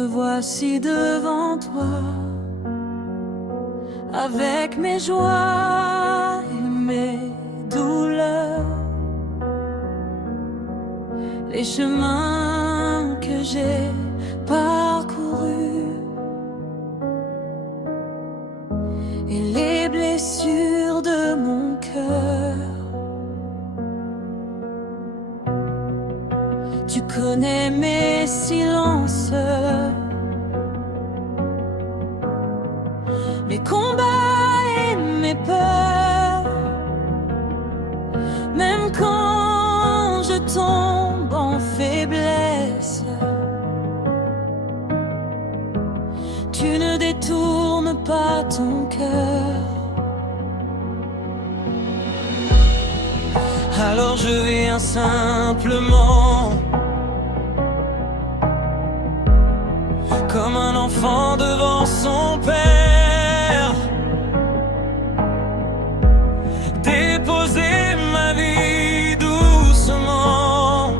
Me voici devant toi, avec mes joies et mes douleurs, les chemins que j'ai parcourus et les blessures de mon cœur. Tu connais mes silences, mes combats et mes peurs. Même quand je tombe en faiblesse, tu ne détournes pas ton cœur. Alors je viens simplement, comme un enfant devant son père, déposer ma vie doucement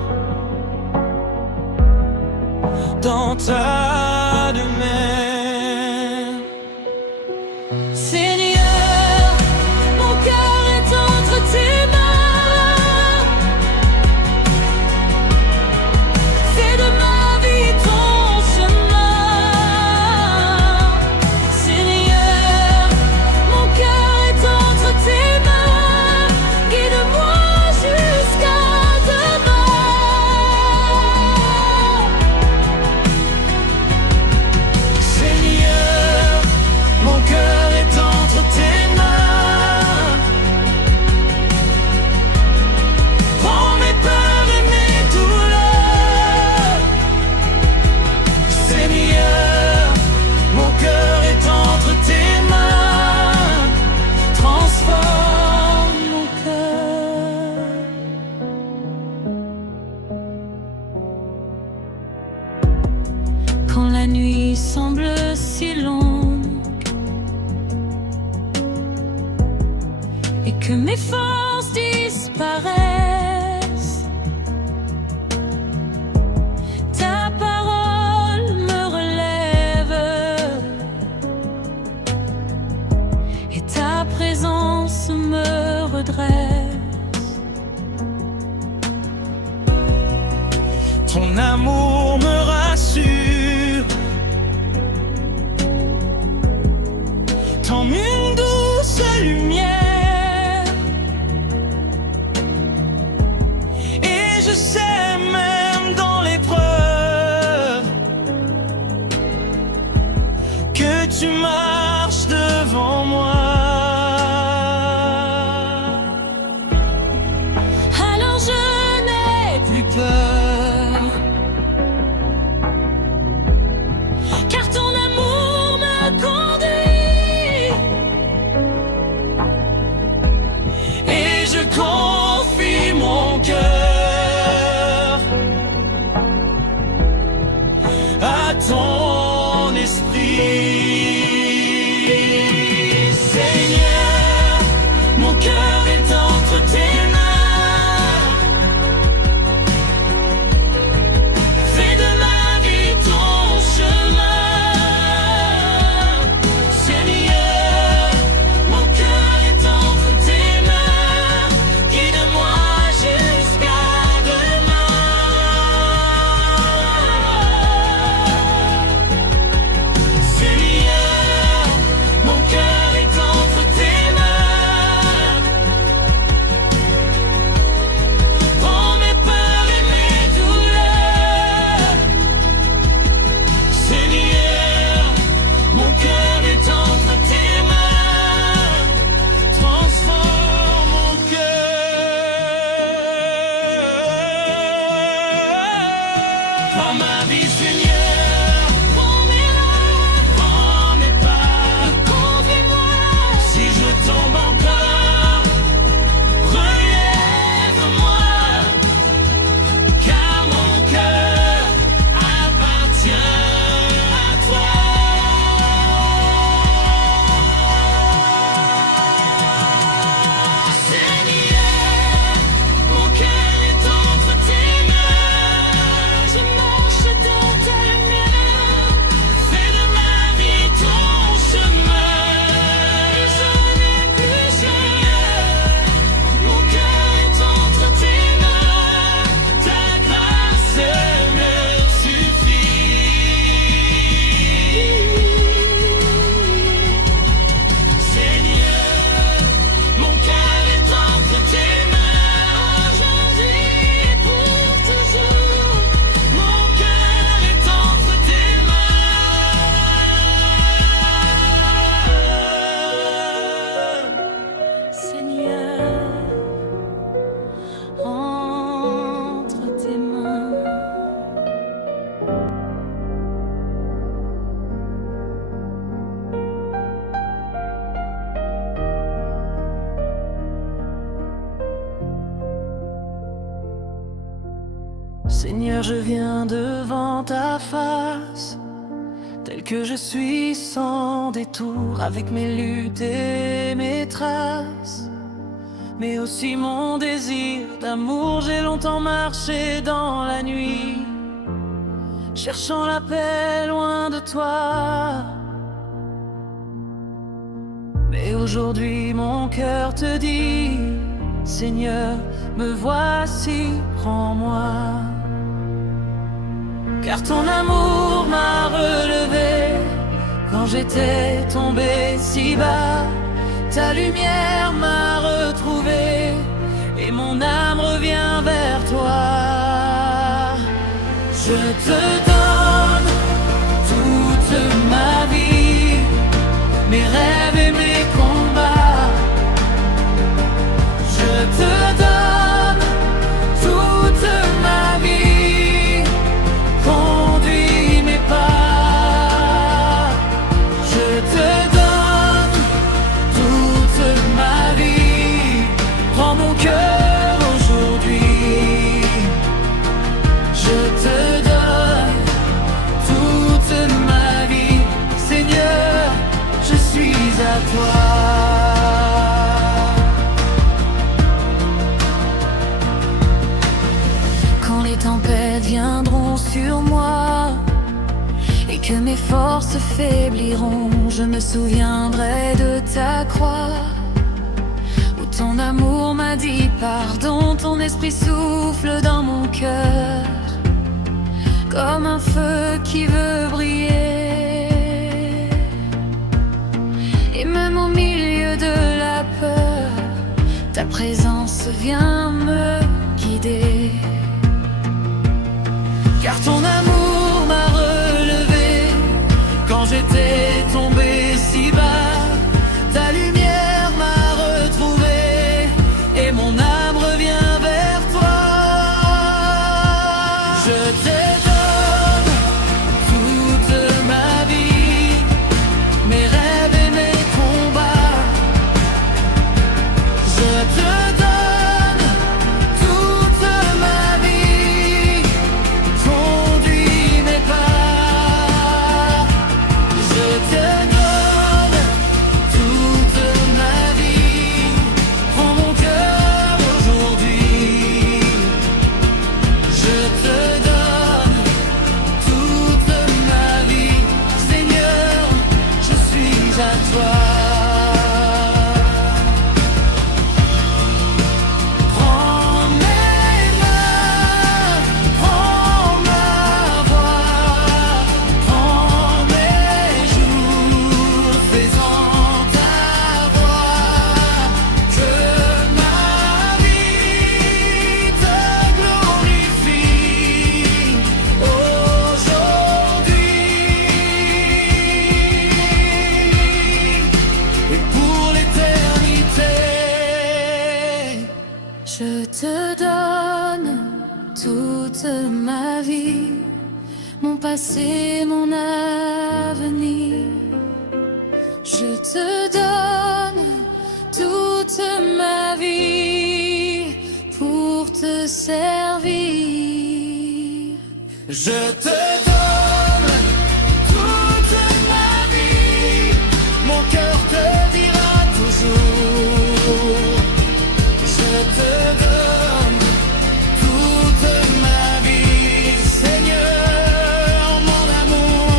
dans ta demeure. Seigneur, mon cœur est entre tes mains. Fais de ma vie ton chemin. Seigneur, mon cœur est entre tes mains. Guide-moi jusqu'à demain. Seigneur, mon cœur est entre tes mains. Prends mes peurs et mes douleurs. Seigneur, mon cœur est entre tes mains. Transforme mon cœur. Quand la nuit semble si longue et que mes forces disparaissent, ta parole me relève et ta présence me redresse. Ton amour me rassure comme une douce lumière, et je sais même dans l'épreuve que tu marches devant moi. Alors je n'ai plus peur, car ton amour me conduit, et je confie mon cœur à ton esprit. Seigneur, mon cœur est entre tes mains. Fais de ma vie ton chemin. Seigneur, mon cœur est entre tes mains. Guide-moi jusqu'à demain. Seigneur, Seigneur, je viens devant ta face, tel que je suis sans détour, avec mes luttes et mes traces, mais aussi mon désir d'amour. J'ai longtemps marché dans la nuit, cherchant la paix loin de toi. Mais aujourd'hui mon cœur te dit, Seigneur, me voici, prends-moi. Car ton amour m'a relevé quand j'étais tombé si bas. Ta lumière m'a retrouvé et mon âme revient vers toi. Je te donne toute ma vie, mes rêves et mes combats. Je te donne toute ma vie, conduis mes pas. Je te donne toute ma vie, prends mon cœur aujourd'hui. Je te donne toute ma vie, Seigneur, je suis à toi. Quand les tempêtes viendront sur moi et que mes forces faibliront, je me souviendrai de ta croix, où ton amour m'a dit pardon. Ton esprit souffle dans mon cœur comme un feu qui veut briller. Et même au milieu de la peur, ta présence vient me guider. Car ton amour m'a relevé quand j'étais tombé si bas. Ta lumière m'a retrouvé et mon âme revient vers toi. Je te donne toute ma vie, mes rêves et mes combats. Je te donne toute ma vie, conduis mes pas. Je te donne toute ma vie, prends mon cœur aujourd'hui. Je te donne toute ma vie, Seigneur, je suis à toi. Prends mes mains, prends ma voix, prends mes jours, fais-en ta voix. Que ma vie te glorifie aujourd'hui et pour l'éternité. Je te donne toute ma vie, mon passé, mon avenir. Je te donne toute ma vie pour te servir. Je te donne toute ma vie, mon cœur te dira toujours. Je te donne toute ma vie, Seigneur, mon amour.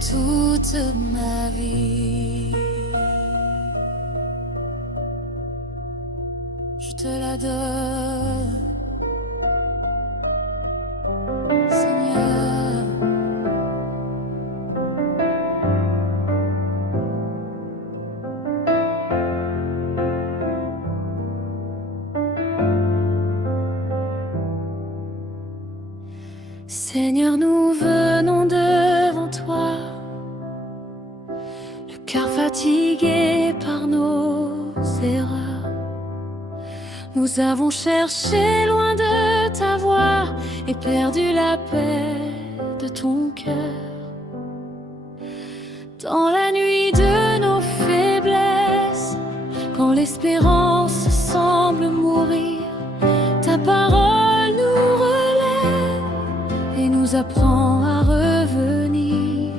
Toute ma vie, je te la donne, Seigneur. Seigneur, nous venons devant toi, le cœur fatigué par nos erreurs. Nous avons cherché loin de ta voix et perdu la paix de ton cœur. Dans la nuit de nos faiblesses, quand l'espérance semble semble mourir, ta parole nous relève et nous apprend à revenir.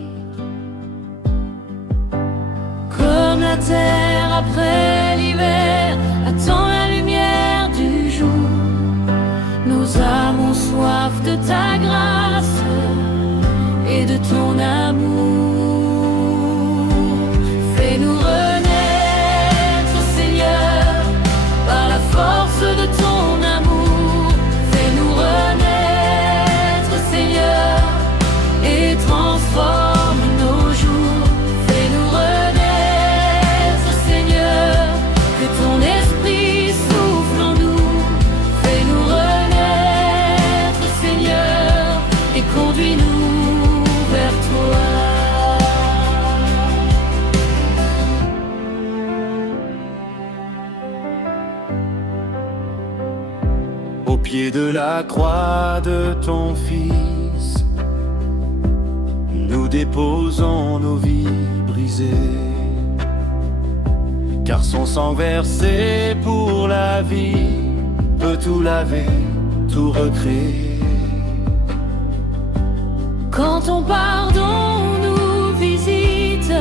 Comme la terre après l'hiver attend la lumière du jour, nos âmes ont soif de ta grâce et de ton amour. Fais-nous renaître, Seigneur, par la force de ton amour. Fais-nous renaître, Seigneur, et transforme nos jours. Fais-nous renaître, Seigneur, que ton esprit souffle en nous. Fais-nous renaître, Seigneur, et conduis-nous vers toi. Au pied de la croix de ton Fils, nous déposons nos vies brisées, car son sang versé pour la vie peut tout laver, tout recréer. Quand ton pardon nous visite,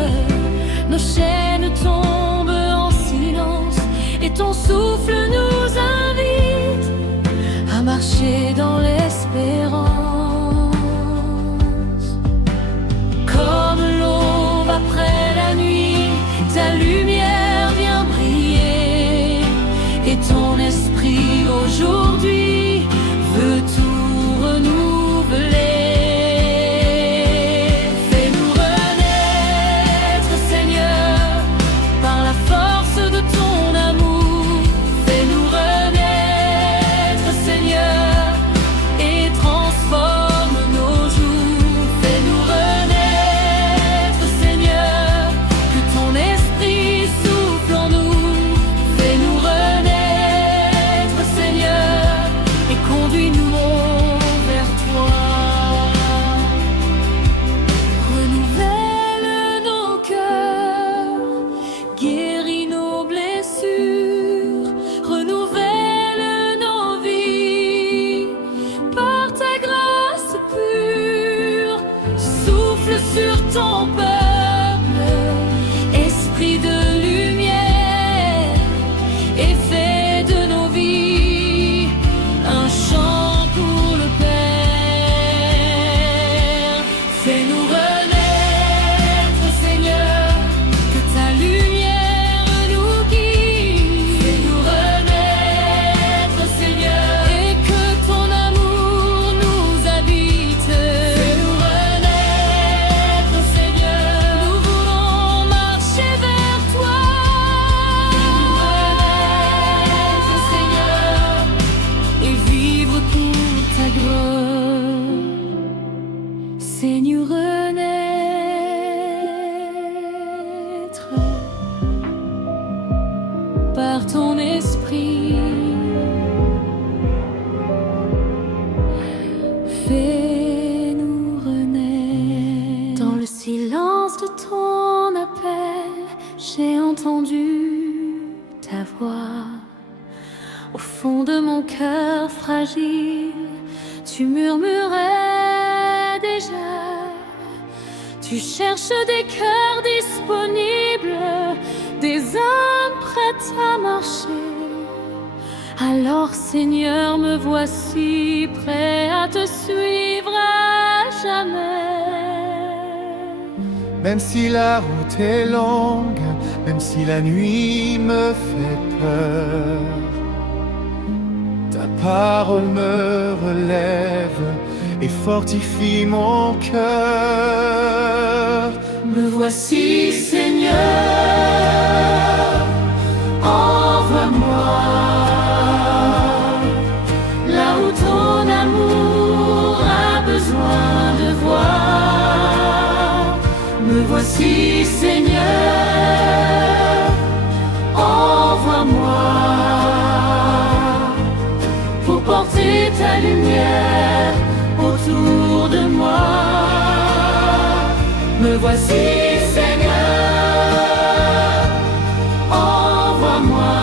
nos chaînes tombent en silence et ton souffle nous invite à marcher dans l'espérance. Comme l'aube après la nuit, ta lumière vient briller et ton esprit aujourd'hui veut tout renouveler. Sur ton peuple, esprit de lumière, et fais de nos vies un chant pour le Père. Fais-nous renaître, Seigneur, que ta lumière nous guide. Fais-nous renaître, Seigneur, et que ton amour nous habite. Fais-nous renaître, Seigneur, nous voulons marcher vers toi. Fais-nous renaître, Seigneur, et vivre pour ta gloire. Seigneur, renaître par ton esprit. Fais-nous renaître. Dans le silence de ton appel, j'ai entendu ta voix. Au fond de mon cœur fragile, tu murmurais déjà. Tu cherches des cœurs disponibles, des âmes prêtes à marcher. Alors Seigneur, me voici prêt à te suivre à jamais. Même si la route est longue, même si la nuit me fait peur, ta parole me relève et fortifie mon cœur. Me voici, Seigneur, envoie-moi là où ton amour a besoin de voir. Me voici, Seigneur, envoie-moi pour porter ta lumière autour de moi. Me voici, Seigneur, envoie-moi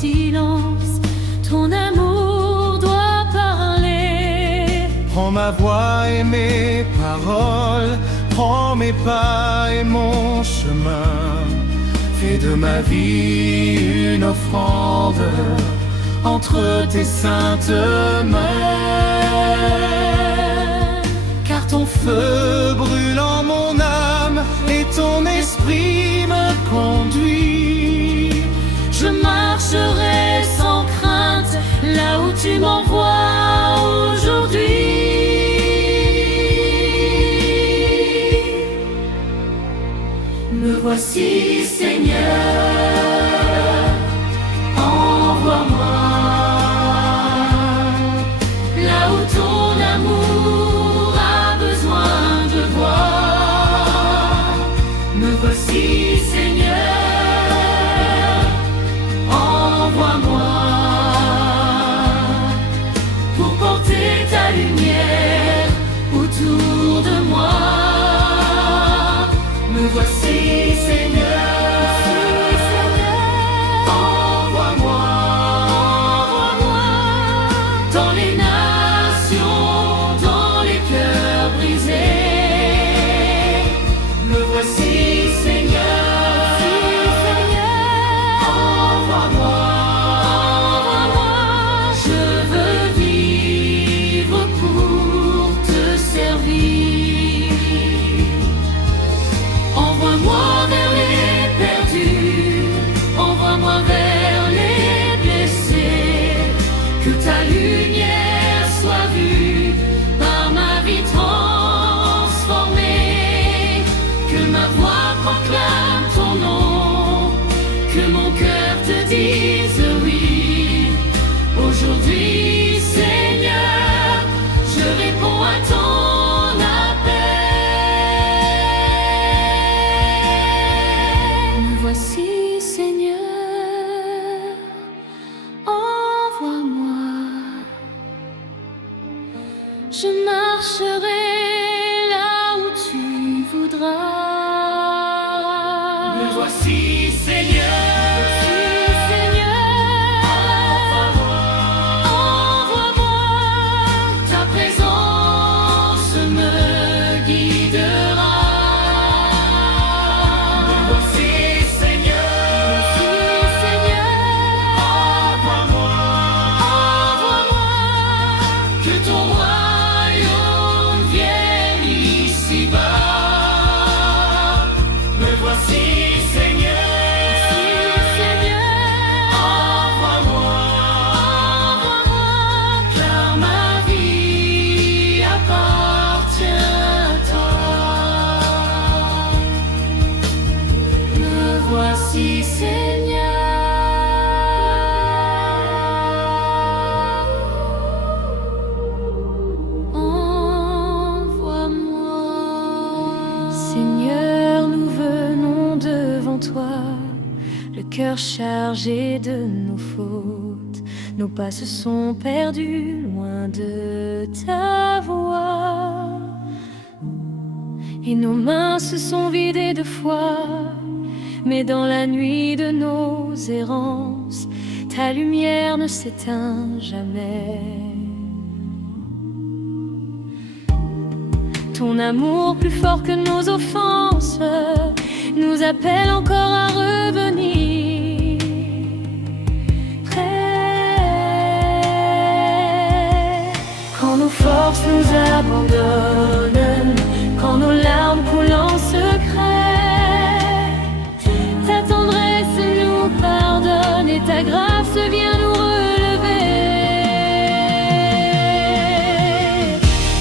silence, ton amour doit parler. Prends ma voix et mes paroles, prends mes pas et mon chemin. Fais de ma vie une offrande entre tes saintes mains. Car ton feu brûle en mon âme et ton esprit me conduit. Je marcherai sans crainte là où tu m'envoies aujourd'hui. Me voici, Seigneur, envoie-moi là où ton amour a besoin de voir. Me voici, Seigneur, envoie-moi pour porter ta lumière autour de moi. Me voici, aujourd'hui, Seigneur, je réponds à ton appel. Me voici, Seigneur, envoie-moi. Je marcherai là où tu voudras. Me voici, Seigneur. Voici, Seigneur, envoie-moi. Seigneur, nous venons devant toi, le cœur chargé de nos fautes. Nos pas se sont perdus loin de ta voix, et nos mains se sont vidées de foi. Mais dans la nuit de nos errances, ta lumière ne s'éteint jamais. Ton amour plus fort que nos offenses nous appelle encore à revenir. Prêt quand nos forces nous abandonnent, quand nos larmes coulent en secret. Ta tendresse nous pardonne et ta grâce vient nous relever.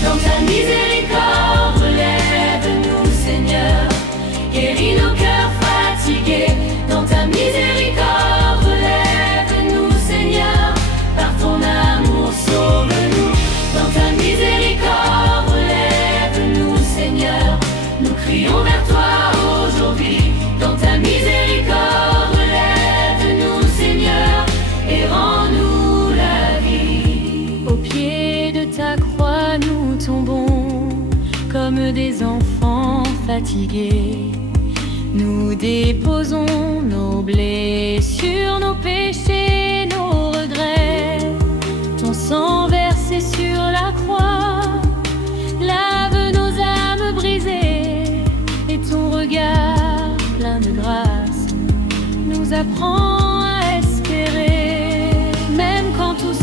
Dans ta miséricorde, relève-nous, Seigneur, guéris nos cœurs fatigués. Dans ta miséricorde, relève-nous, Seigneur, par ton amour sauve-nous. Dans ta miséricorde, relève-nous, Seigneur, nous crions vers toi aujourd'hui. Dans ta miséricorde, relève-nous, Seigneur, et rends-nous la vie. Au pied de ta croix, nous tombons comme des enfants fatigués. Nous déposons nos blessures, nos péchés.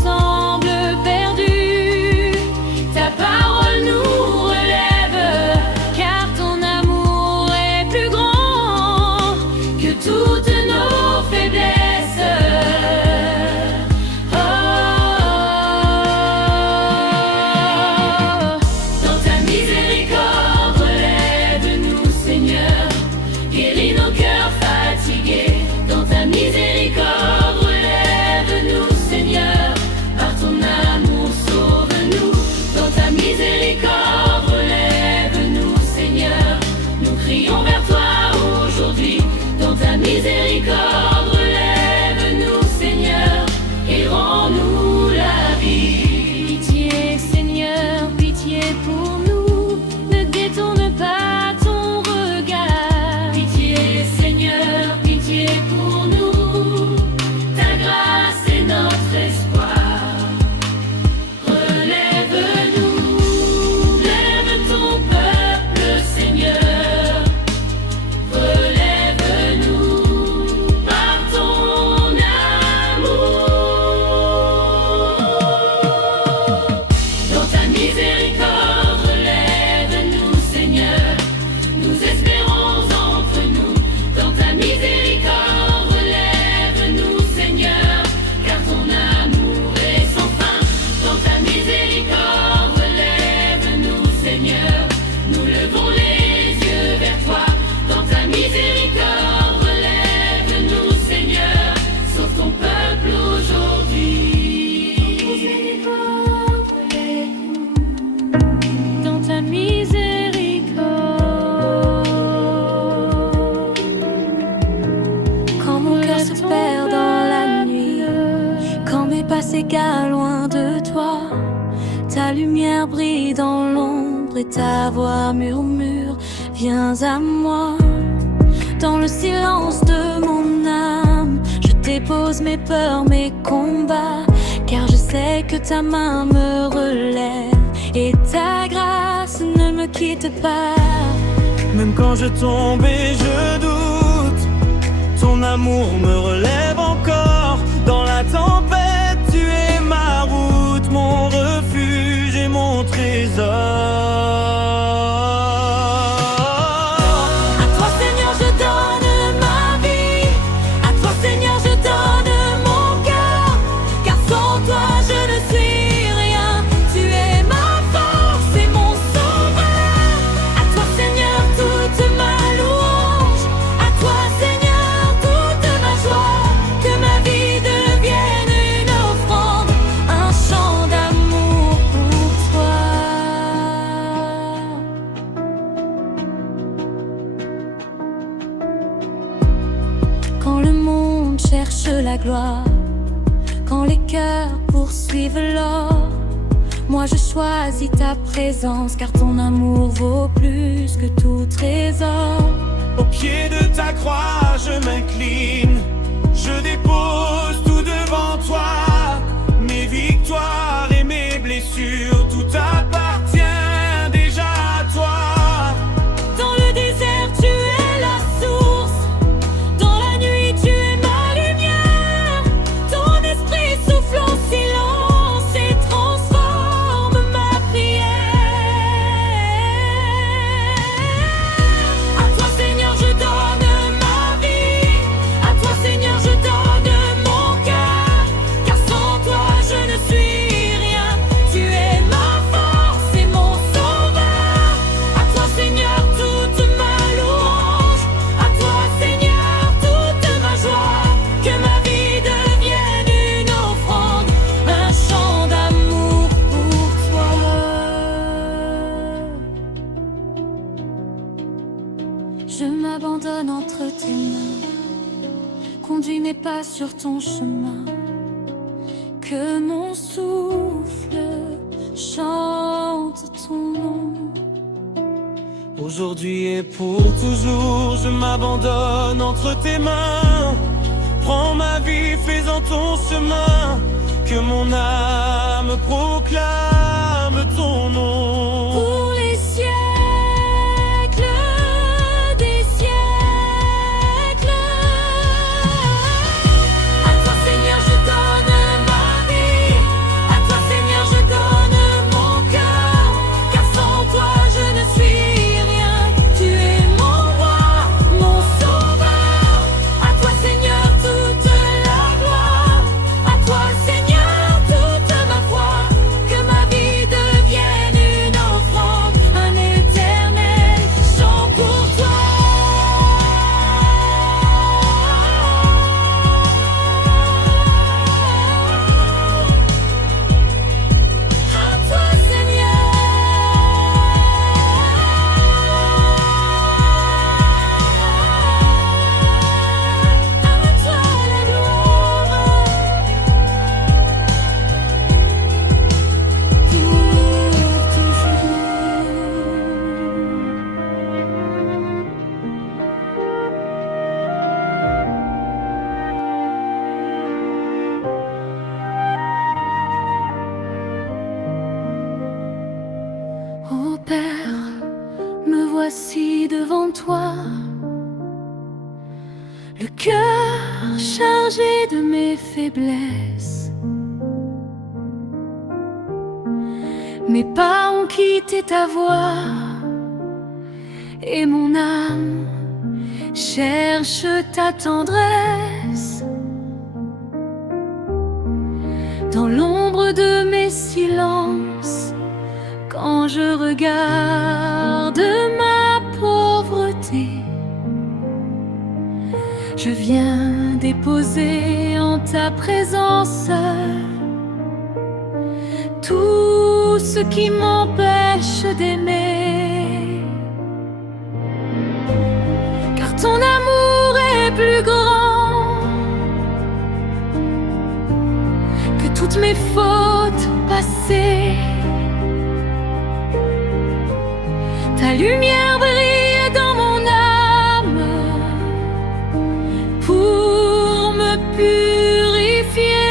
semblent perdus, ta parole nous relève, car ton amour est plus grand que toutes nos faiblesses. Oh, dans ta miséricorde, relève-nous, Seigneur, guéris nos cœurs fatigués. Dans ta miséricorde, relève-nous, Seigneur, par ton amour, sauve-nous. Dans ta miséricorde, relève-nous, Seigneur, nous crions vers toi aujourd'hui. Dans ta miséricorde, relève-nous, Seigneur, et rends-nous la vie. Pitié, Seigneur, pitié pour nous, ne détourne pas ton regard. Pitié, Seigneur, pitié pour nous, ta grâce est notre espoir. Relève-nous, lève ton peuple, Seigneur. Relève-nous par ton amour. Dans ta miséricorde, relève-nous, Seigneur, nous espérons entre nous. Dans ta miséricorde, relève-nous, Seigneur, car ton amour est sans fin. Dans ta miséricorde, relève-nous, Seigneur, nous levons les yeux vers toi. Dans ta miséricorde, relève-nous, Seigneur, sauve ton peuple aujourd'hui. Dans ta miséricorde, quand mon cœur se perd dans la nuit, quand mes pas s'égalent loin de toi, ta lumière brille dans l'ombre et ta voix murmure, viens à moi. Dans le silence de mon âme, je dépose mes peurs, mes combats, car je sais que ta main me relève et ta grâce ne me quitte pas. Même quand je tombe et je doute, ton amour me relève encore. Dans la tempête, tu es ma route, mon refuge et mon trésor. À toi, Seigneur, je donne ma vie. À toi, Seigneur, je donne mon cœur, car sans toi, je ne suis rien. Tu es ma force et mon sauveur. À toi, Seigneur, toute ma louange. À toi, Seigneur, toute ma joie. Que ma vie devienne une offrande, un chant d'amour pour toi. Quand le monde cherche la gloire, quand les cœurs poursuivent l'or, moi je choisis ta présence, car ton amour vaut plus que tout trésor. Au pied de ta croix, je m'incline, je dépose tout devant toi. Mes victoires et mes blessures, tout appartient déjà à toi. Dans le désert, tu es la source. Dans la nuit, tu es ma lumière. Ton esprit souffle en silence et transforme ma prière. À toi, Seigneur, je donne ma vie. À toi, Seigneur, je donne mon cœur, car sans toi, je ne suis rien. Tu es ma force et mon sauveur. À toi, Seigneur, toute ma louange. À toi, Seigneur, toute ma joie. Que ma vie devienne une offrande, un chant d'amour pour toi. Je m'abandonne entre tes mains, conduis mes pas sur ton chemin. Que mon souffle chante ton nom. Aujourd'hui et pour toujours, je m'abandonne entre tes mains. Prends ma vie, fais-en ton chemin. Que mon âme proclame ton nom. Pour les siècles des siècles. À toi, Seigneur, je donne ma vie. assis devant toi, le cœur chargé de mes faiblesses. Mes pas ont quitté ta voix et mon âme cherche ta tendresse. Dans l'ombre de mes silences, quand je regarde ma pauvreté, je viens déposer en ta présence tout ce qui m'empêche d'aimer. Car ton amour est plus grand que toutes mes fautes passées. Ta lumière brille dans mon âme pour me purifier.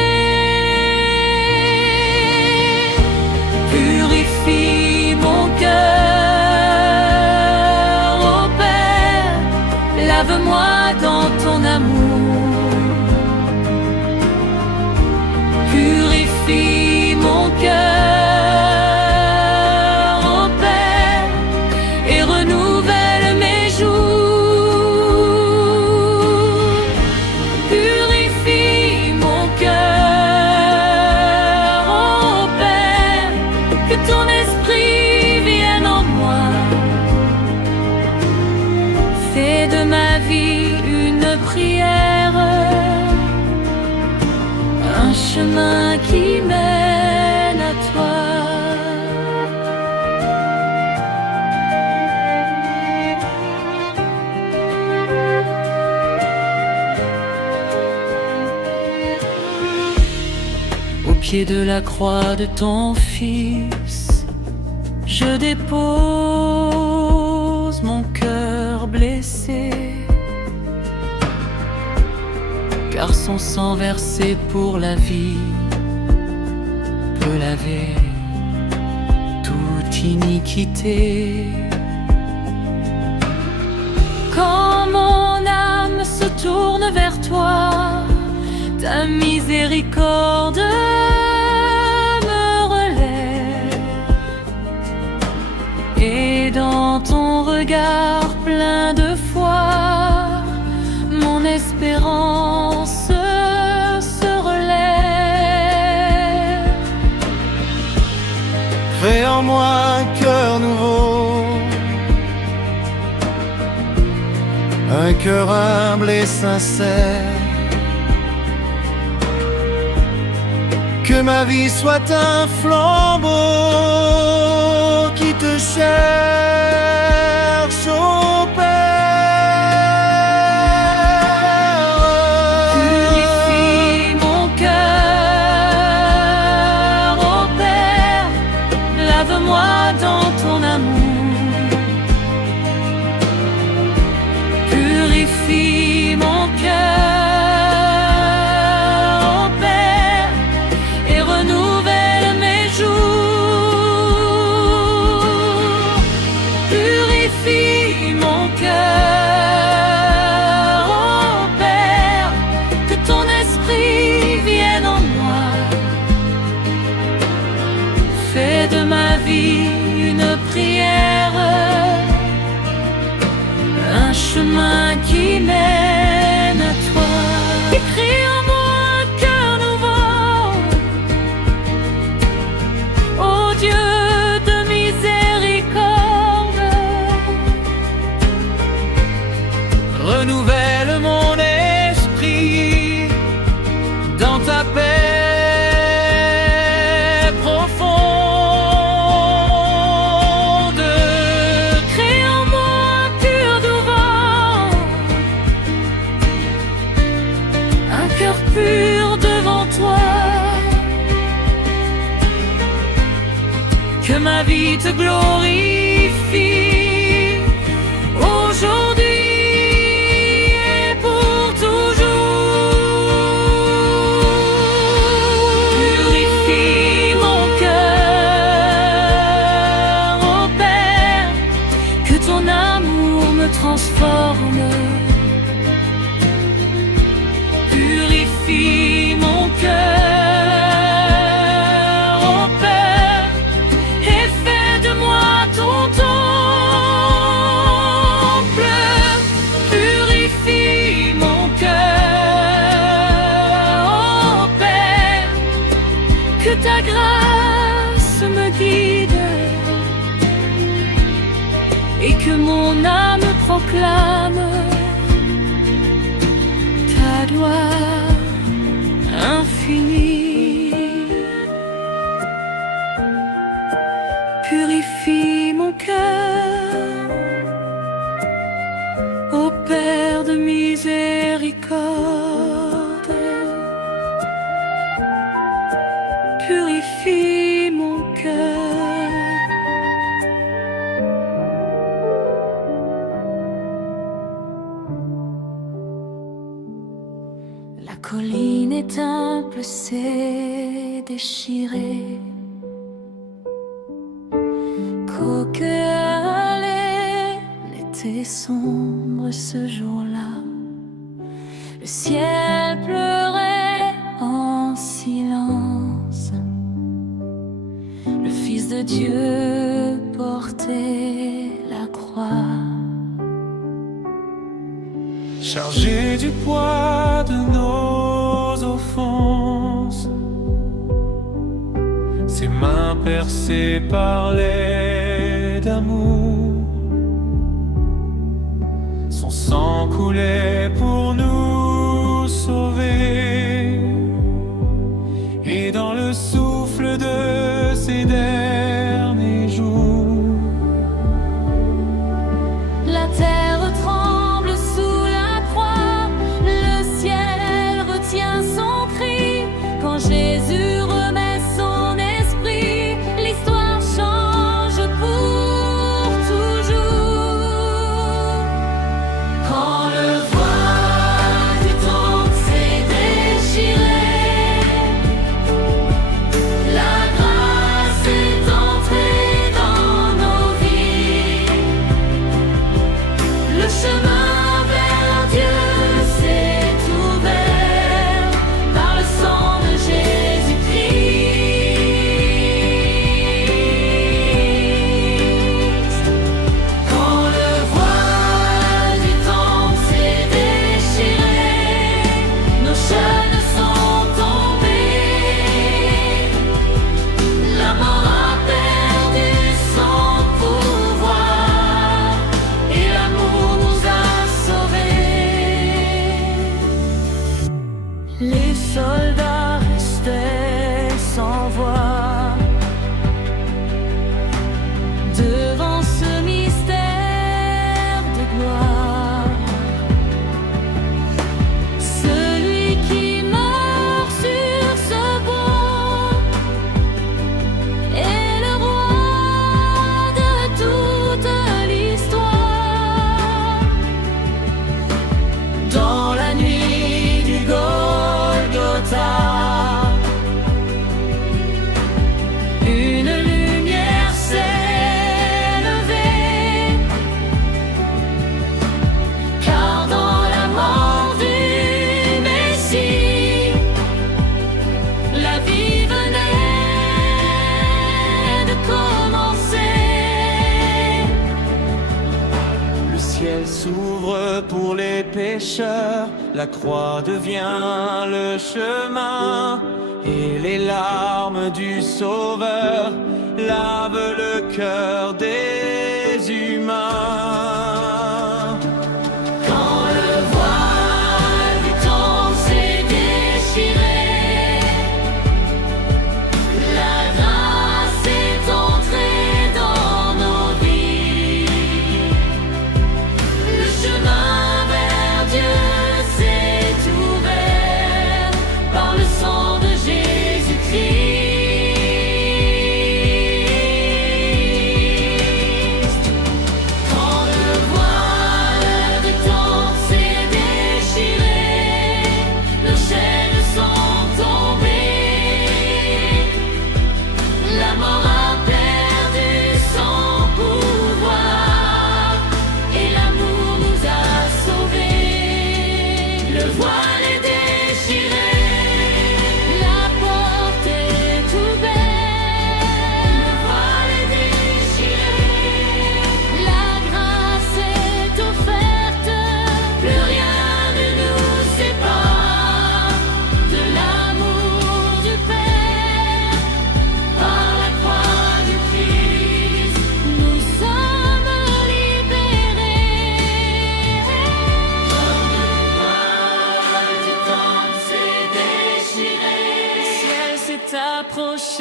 Purifie mon cœur, ô Père, lave-moi dans ton amour. Purifie mon cœur, ô Père, et renouvelle mes jours. Purifie mon cœur, ô Père, que ton esprit vienne en moi. Fais de ma vie une prière, un chemin qui mène à toi. Au pied de la croix de ton Fils, je dépose mon cœur blessé, car son sang versé pour la vie peut laver toute iniquité. Quand mon âme se tourne vers toi, ta miséricorde me relève, et dans ton regard plein de foi, mon espérance se relève. Crée en moi un cœur nouveau, un cœur humble et sincère. Que ma vie soit un flambeau qui te cherche, ô Père. Purifie mon cœur, ô Père, lave-moi dans ton amour. Purifie mon cœur, de ma vie une prière, un chemin qui mène à toi. Écris en moi un cœur nouveau, ô Dieu de miséricorde. Renouvelle mon esprit dans ta paix. Pur devant toi, que ma vie te glorifie aujourd'hui et pour toujours. Purifie mon cœur, ô Père, que ton âme que ta grâce me guide et que mon âme proclame ta gloire infinie. Purifie mon cœur, ô Père de miséricorde. Purifie mon cœur. La colline est un peu déchirée, qu'aucun allée n'était sombre ce jour-là. Le ciel pleurait en silence. Le Fils de Dieu portait la croix. Chargé du poids de nos offenses, ses mains percées par les d'amour, son sang coulait pour nous sauver. Et dans le souffle de ses derniers jours, La terre tremble sous la croix, le ciel retient son cri. Quand Jésus remet son esprit, l'histoire change pour toujours. Quand le voile du temple s'est déchiré, la grâce est entrée dans nos vies. Le chemin vers Dieu s'est ouvert par le sang de Jésus-Christ. Quand le voile du temple s'est déchiré, nos chaînes sont tombées. La mort a perdu son pouvoir et l'amour nous a sauvés. Les soldats restaient sans voix devant ce mystère de gloire. Celui qui meurt sur ce bois est le roi de toute l'histoire. Dans la nuit du Golgotha, une lumière s'est levée, car dans la mort du Messie, la vie venait de commencer. le ciel s'ouvre pour les pécheurs, la croix devient le chemin, et les larmes du Sauveur lavent le cœur des humains. Quand le voile du temple s'est déchiré, la grâce est entrée dans nos vies. Le chemin vers Dieu s'est ouvert par le sang de Jésus-Christ.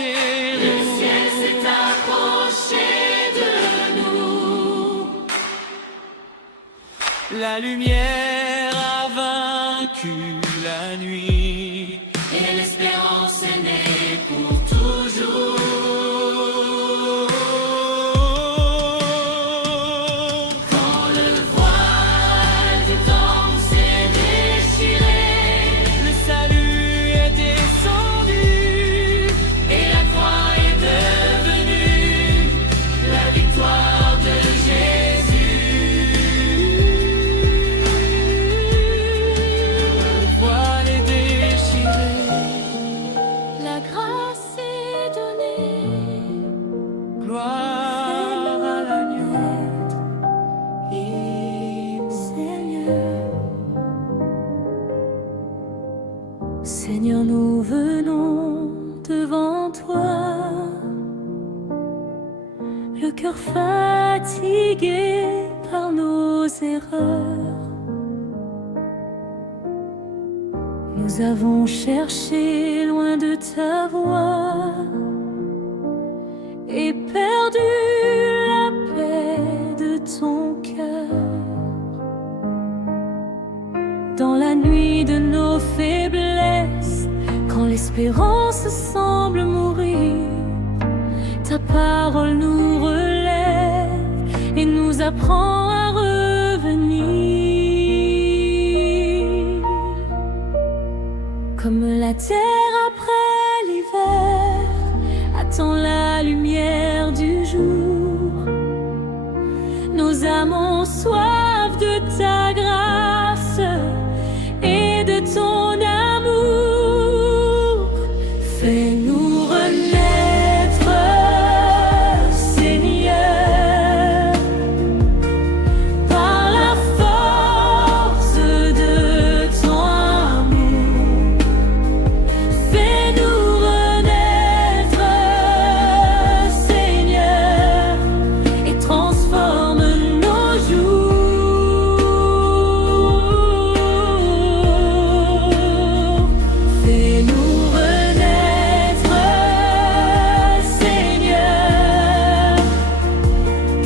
chez Le nous. ciel s'est approché de nous. La lumière a vaincu la nuit. Et l'espérance est née pour toujours. Quand le voile du temps s'est déchiré, Le salut est descendu. et la croix est devenue la victoire de Jésus. Le voile est déchiré. La grâce est donnée. Gloire à l'agneau. Seigneur, Seigneur, nous venons devant toi, le cœur fatigué par nos erreurs. Nous avons cherché loin de ta voix et perdu la paix de ton cœur. Dans la nuit de nos faiblesses, quand l'espérance semble mourir, ta parole nous relève et nous apprend à revenir. Comme la terre après l'hiver attend la lumière du jour, nos âmes ont soif de ta grâce et de ton amour. Fais-nous renaître, Seigneur, par la force de ton amour. Fais-nous renaître, Seigneur, et transforme nos jours. Fais-nous renaître, Seigneur,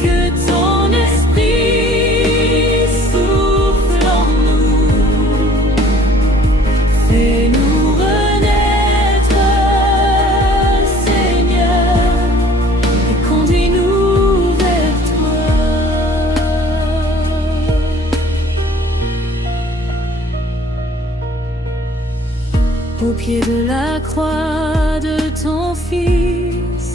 que ton esprit souffle en nous. Fais-nous renaître, Seigneur, et conduis-nous vers toi. Au pied de la croix de ton Fils,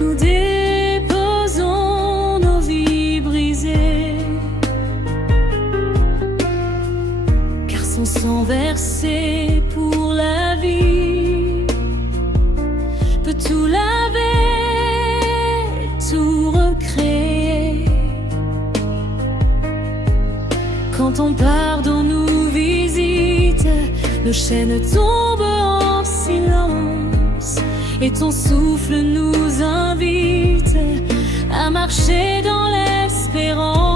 nous déposons nos vies brisées, car son sang versé pour la vie peut tout laver, tout recréer. Quand ton pardon nous visite, nos chaînes tombent en silence, et ton souffle nous invite à marcher dans l'espérance.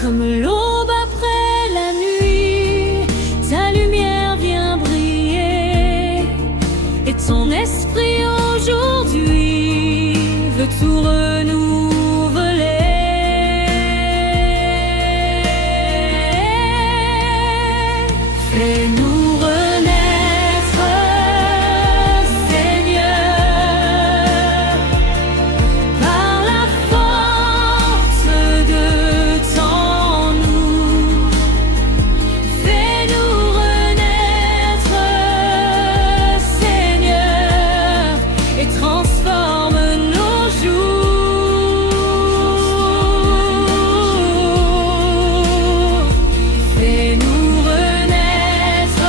Comme l'aube après la nuit, ta lumière vient briller, et ton esprit aujourd'hui veut tout renouveler. Fais-nous renaître, Seigneur, par la force de ton amour. Fais-nous renaître, Seigneur, et transforme nos jours. Fais-nous renaître,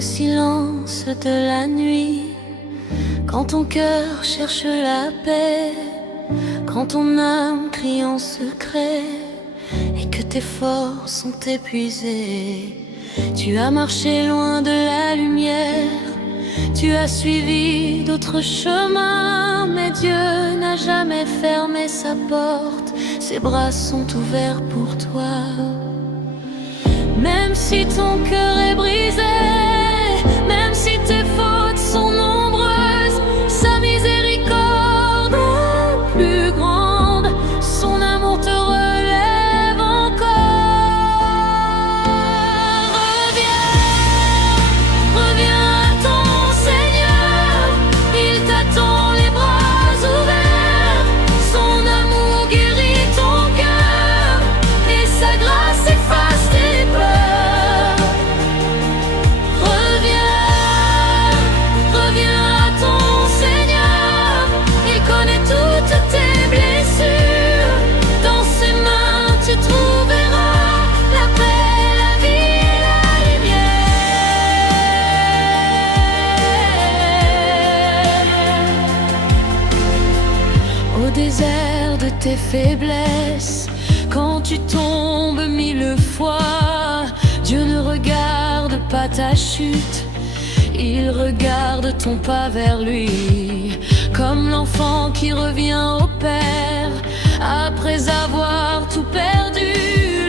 le silence de la nuit, quand ton cœur cherche la paix, quand ton âme crie en secret et que tes forces sont épuisées. Tu as marché loin de la lumière, tu as suivi d'autres chemins, mais Dieu n'a jamais fermé sa porte, ses bras sont ouverts pour toi. Même si ton cœur est brisé, même si tes fautes sont nombreuses, sa miséricorde est plus grande, son amour te relève encore. Reviens à ton Seigneur, il t'attend les bras ouverts, son amour guérit ton cœur et sa grâce efface tes peurs. Reviens à ton Seigneur, il connaît toutes tes blessures, dans ses mains tu trouveras la paix, la vie et la lumière. Au désert de tes faiblesses, quand tu tombes 1000 fois, Dieu ne regarde pas ta chute, il regarde ton pas vers lui, comme l'enfant qui revient au Père après avoir tout perdu.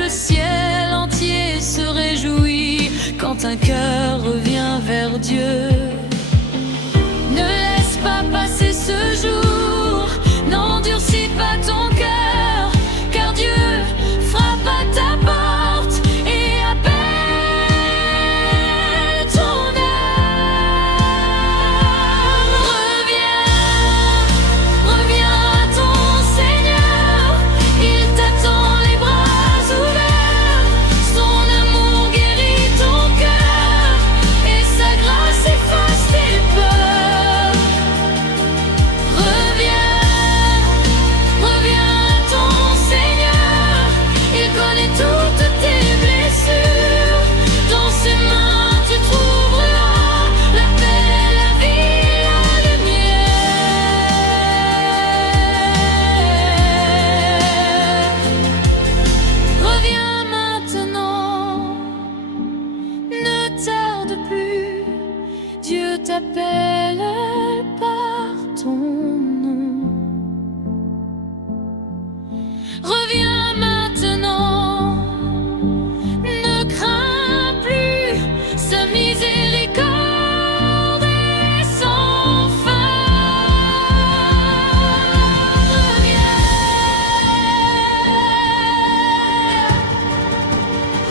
Le ciel entier se réjouit quand un cœur revient vers Dieu. Ne laisse pas passer ce jour, n'endurcis pas ton cœur, car Dieu frappe à ta porte et appelle ton âme. Reviens à ton Seigneur, il t'attend les bras ouverts, son amour guérit ton cœur et sa grâce efface tes peurs. Reviens à ton Seigneur, il connaît toutes tes blessures, dans ses mains tu trouveras la paix, la vie et la lumière. Reviens maintenant, ne tarde plus, Dieu t'appelle par ton nom. Reviens maintenant, ne crains plus, sa miséricorde est sans fin.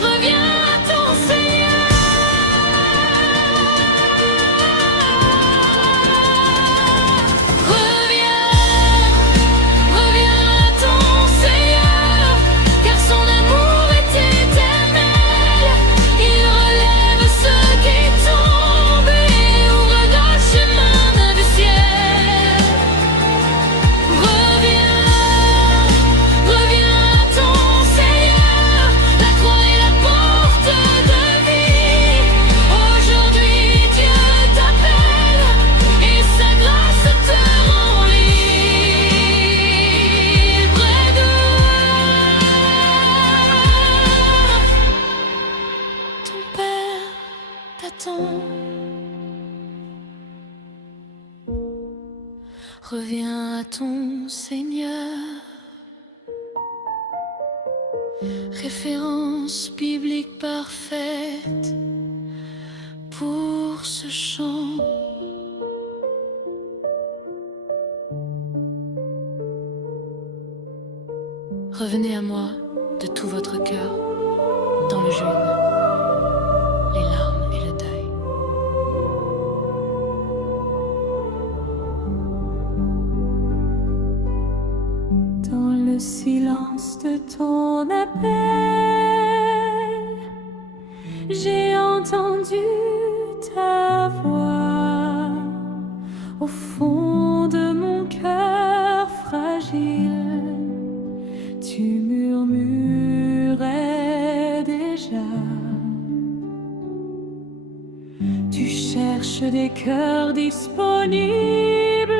Reviens à ton Seigneur. Reviens à ton Seigneur, car son amour est éternel. Il relève ceux qui tombent et ouvre le chemin du ciel. Reviens à ton Seigneur, la croix est la porte de vie. Aujourd'hui Dieu t'appelle et sa grâce te rend libre et ton Père t'attend. Reviens à ton Seigneur. Référence biblique parfaite pour ce chant. Revenez à moi de tout votre cœur, dans le jeûne, les larmes et le deuil. Dans le silence de ton appel, j'ai entendu ta voix au fond de mon cœur fragile. Tu murmurais déjà, tu cherche des cœurs disponibles,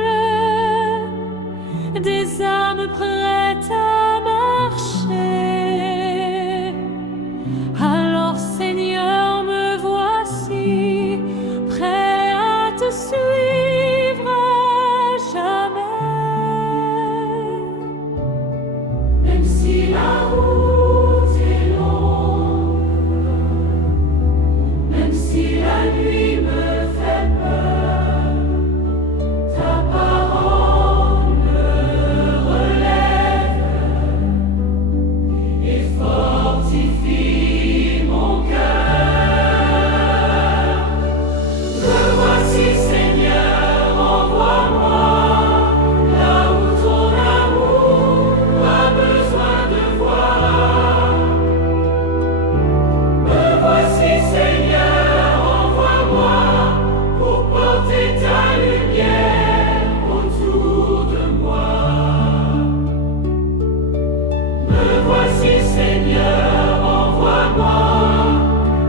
des âmes prêtes à marcher. Alors Seigneur, me voici, prêt à te suivre à jamais. Même si la route est longue, même si la nuit me fait peur, ta parole me relève et fortifie mon cœur. Me voici, Seigneur, envoie-moi là où ton amour a besoin de voir. Me voici, Seigneur, envoie-moi pour porter ta lumière autour de moi. Me voici, Seigneur, envoie-moi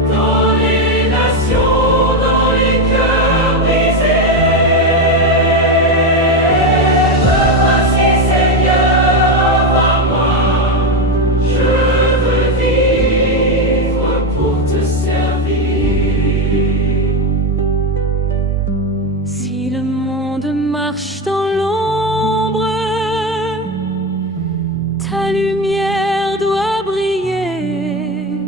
dans les nations, dans les cœurs brisés. Me voici, Seigneur, envoie-moi. Je veux vivre pour te servir. Si le monde marche dans l'ombre, ta lumière doit briller.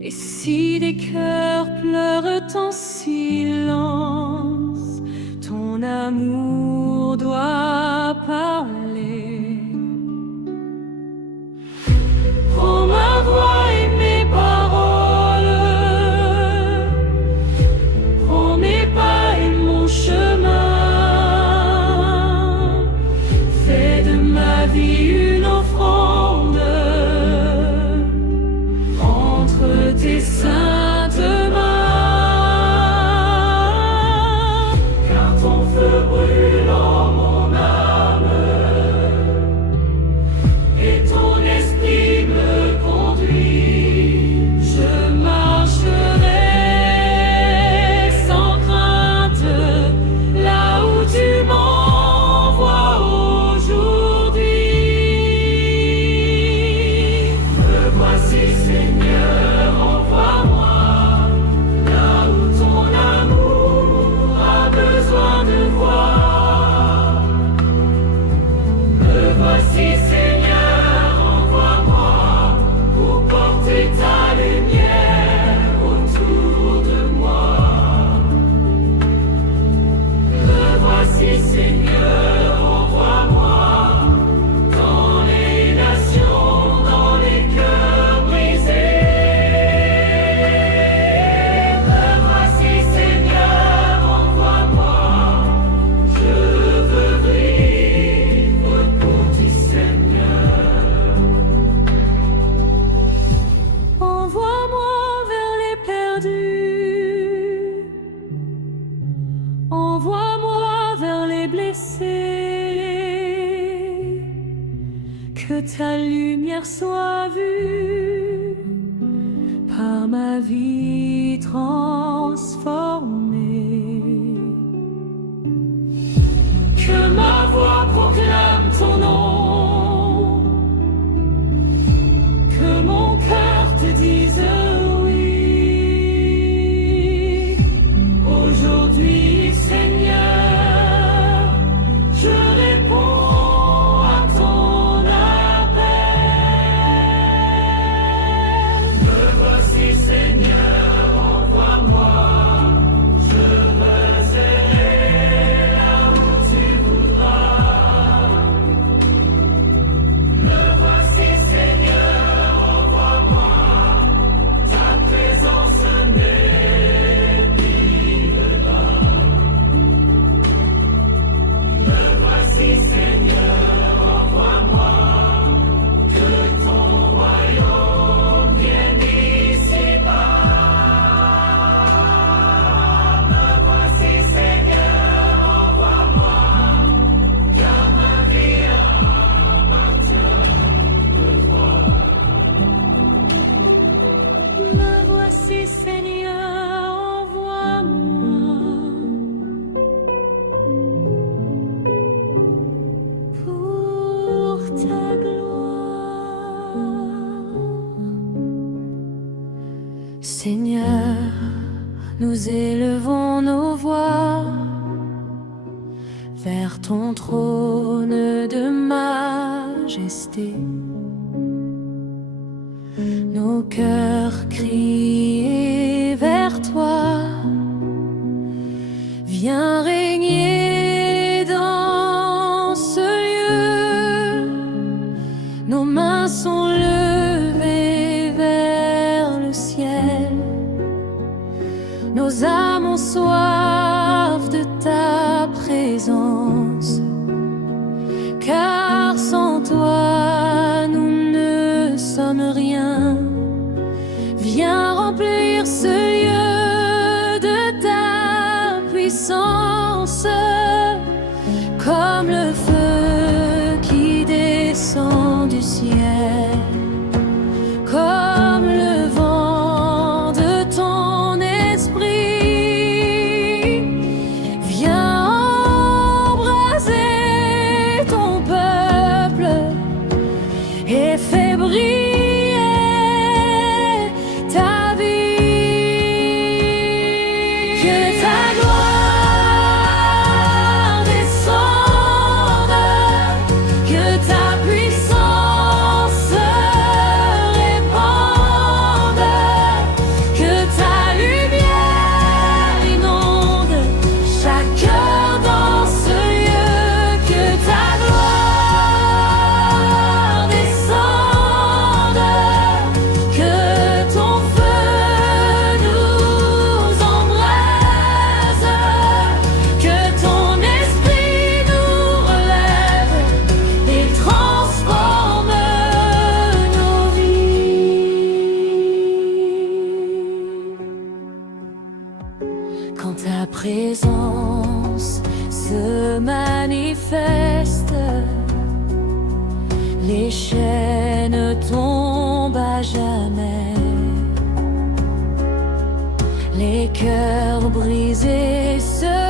Et si des cœurs pleurent en silence, ton amour doit parler. Prends ma voix et mes paroles, prends mes pas et mon chemin. Fais de ma vie une offrande entre tes saintes mains. Car ton feu brûle en mon âme et ton esprit me conduit. Je marcherai sans crainte là où tu m'envoies aujourd'hui. Me voici, Seigneur, envoie-moi là où ton amour a besoin de voir. Me voici, Seigneur, envoie-moi pour porter ta lumière autour de moi. Me voici, Seigneur, envoie-moi dans les nations, dans les cœurs brisés. Me voici, Seigneur, envoie-moi. Je veux vivre pour ti, Seigneur. Envoie-moi vers les perdus, envoie-moi vers les blessés. Que ta lumière soit vue par ma vie transformée. Que ma voix proclame ton nom, que mon cœur te dise oui. Aujourd'hui, Seigneur, je réponds à ton appel. Me voici, Seigneur, Seigneur, nous élevons nos voix vers ton trône de majesté. Nos cœurs crient vers toi. Viens régner dans ce lieu. Nos mains sont levées vers le ciel. Nos âmes ont soif de ta présence, car sans toi nous ne sommes rien. Viens remplir ce lieu de ta puissance, comme le feu qui descend du ciel, comme le vent de ton esprit. Viens embraser ton peuple et fais briller ta vie. Que ta gloire descende, que ta puissance se répande, que ta lumière inonde chaque cœur dans ce lieu. Que ta gloire descende, que ton feu nous embrase, que ton esprit nous relève et transforme nos vies. Quand ta présence se manifeste, les chaînes tombent à jamais. Les cœurs brisés se